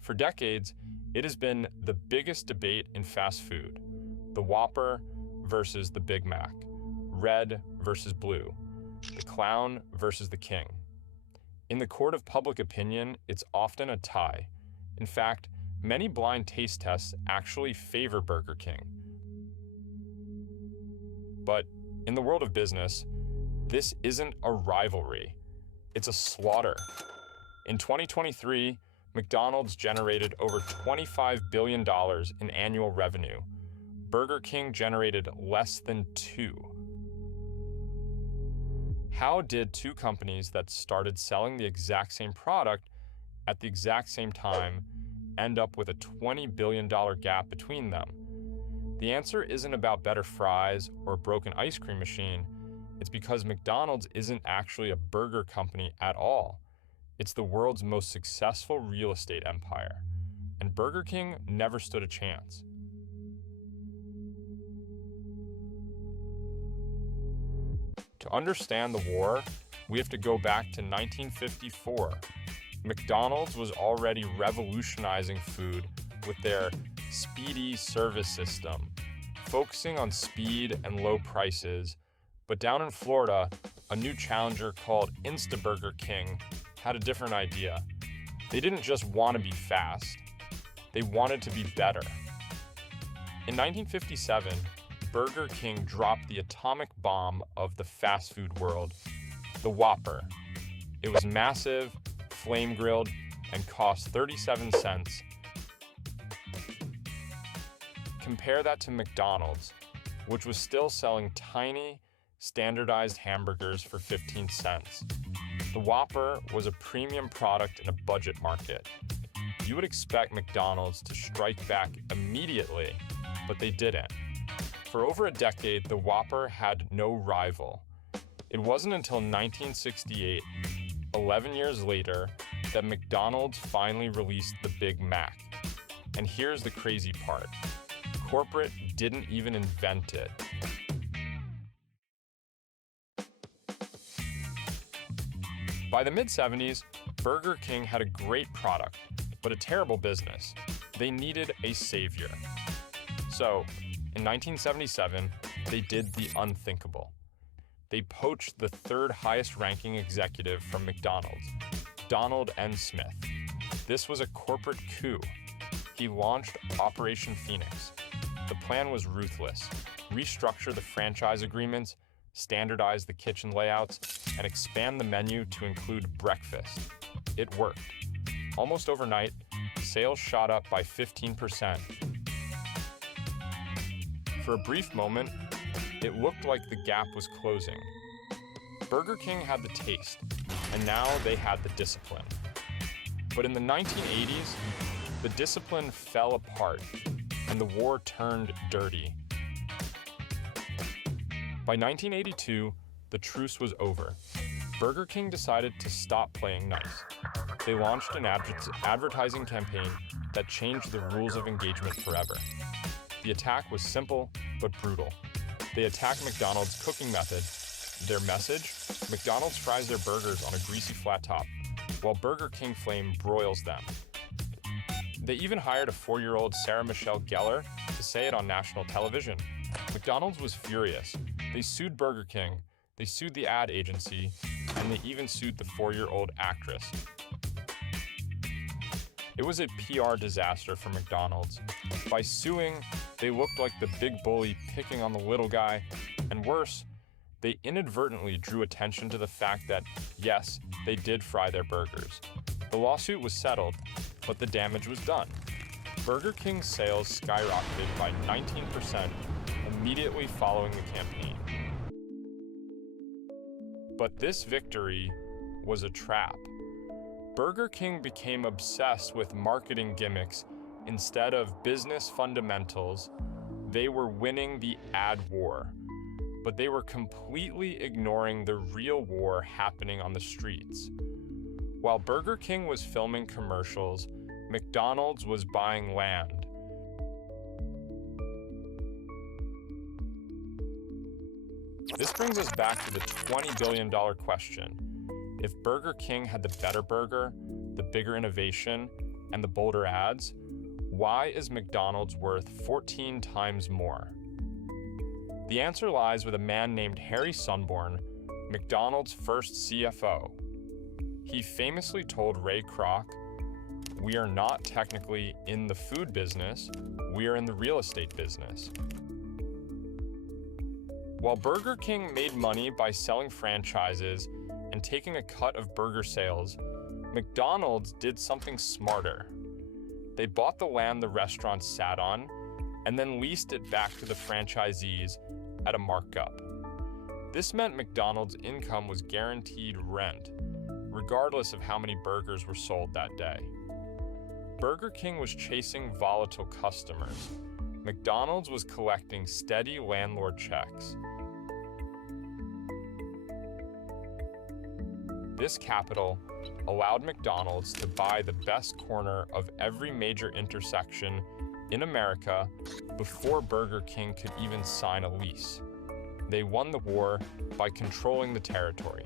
For decades, it has been the biggest debate in fast food: the Whopper versus the Big Mac, red versus blue, the clown versus the king. In the court of public opinion, it's often a tie. In fact, many blind taste tests actually favor Burger King. But in the world of business, this isn't a rivalry. It's a slaughter. In 2023, McDonald's generated over $25 billion in annual revenue. Burger King generated less than $2 billion. How did two companies that started selling the exact same product at the exact same time end up with a $20 billion gap between them? The answer isn't about better fries or a broken ice cream machine. It's because McDonald's isn't actually a burger company at all. It's the world's most successful real estate empire, and Burger King never stood a chance. To understand the war, we have to go back to 1954. McDonald's was already revolutionizing food with their speedy service system, focusing on speed and low prices. But down in Florida, a new challenger called Burger King had a different idea. They didn't just want to be fast, they wanted to be better. In 1957, Burger King dropped the atomic bomb of the fast food world, the Whopper. It was massive, flame-grilled, and cost 37 cents. Compare that to McDonald's, which was still selling tiny, standardized hamburgers for 15 cents. The Whopper was a premium product in a budget market. You would expect McDonald's to strike back immediately, but they didn't. For over a decade, the Whopper had no rival. It wasn't until 1968, 11 years later, that McDonald's finally released the Big Mac. And here's the crazy part: corporate didn't even invent it. By the mid-70s, Burger King had a great product, but a terrible business. They needed a savior. So, in 1977, they did the unthinkable. They poached the third highest ranking executive from McDonald's, Donald N. Smith. This was a corporate coup. He launched Operation Phoenix. The plan was ruthless: restructure the franchise agreements, standardize the kitchen layouts, and expand the menu to include breakfast. It worked. Almost overnight, sales shot up by 15%. For a brief moment, it looked like the gap was closing. Burger King had the taste, and now they had the discipline. But in the 1980s, the discipline fell apart, and the war turned dirty. By 1982, the truce was over. Burger King decided to stop playing nice. They launched an advertising campaign that changed the rules of engagement forever. The attack was simple but brutal. They attacked McDonald's cooking method. Their message: McDonald's fries their burgers on a greasy flat top, while Burger King flame broils them. They even hired a 4-year-old Sarah Michelle Gellar to say it on national television. McDonald's was furious. They sued Burger King, they sued the ad agency, and they even sued the 4-year-old actress. It was a PR disaster for McDonald's. By suing, they looked like the big bully picking on the little guy, and worse, they inadvertently drew attention to the fact that, yes, they did fry their burgers. The lawsuit was settled, but the damage was done. Burger King's sales skyrocketed by 19% immediately following the campaign. But this victory was a trap. Burger King became obsessed with marketing gimmicks instead of business fundamentals. They were winning the ad war, but they were completely ignoring the real war happening on the streets. While Burger King was filming commercials, McDonald's was buying land. This brings us back to the $20 billion question. If Burger King had the better burger, the bigger innovation, and the bolder ads, why is McDonald's worth 14 times more? The answer lies with a man named Harry Sunborn, McDonald's first CFO. He famously told Ray Kroc, "We are not technically in the food business, we are in the real estate business." While Burger King made money by selling franchises and taking a cut of burger sales, McDonald's did something smarter. They bought the land the restaurant sat on and then leased it back to the franchisees at a markup. This meant McDonald's income was guaranteed rent, regardless of how many burgers were sold that day. Burger King was chasing volatile customers. McDonald's was collecting steady landlord checks. This capital allowed McDonald's to buy the best corner of every major intersection in America before Burger King could even sign a lease. They won the war by controlling the territory.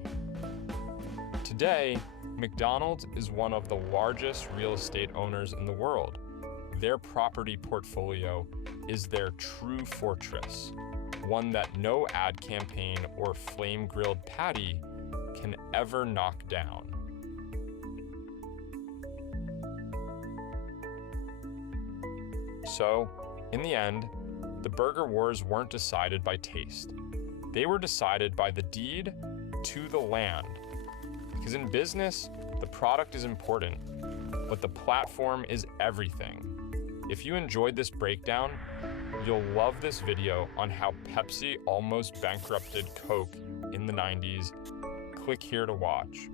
Today, McDonald's is one of the largest real estate owners in the world. Their property portfolio is their true fortress, one that no ad campaign or flame-grilled patty can ever knock down. So, in the end, the burger wars weren't decided by taste. They were decided by the deed to the land. Because in business, the product is important, but the platform is everything. If you enjoyed this breakdown, you'll love this video on how Pepsi almost bankrupted Coke in the 90s. Click here to watch.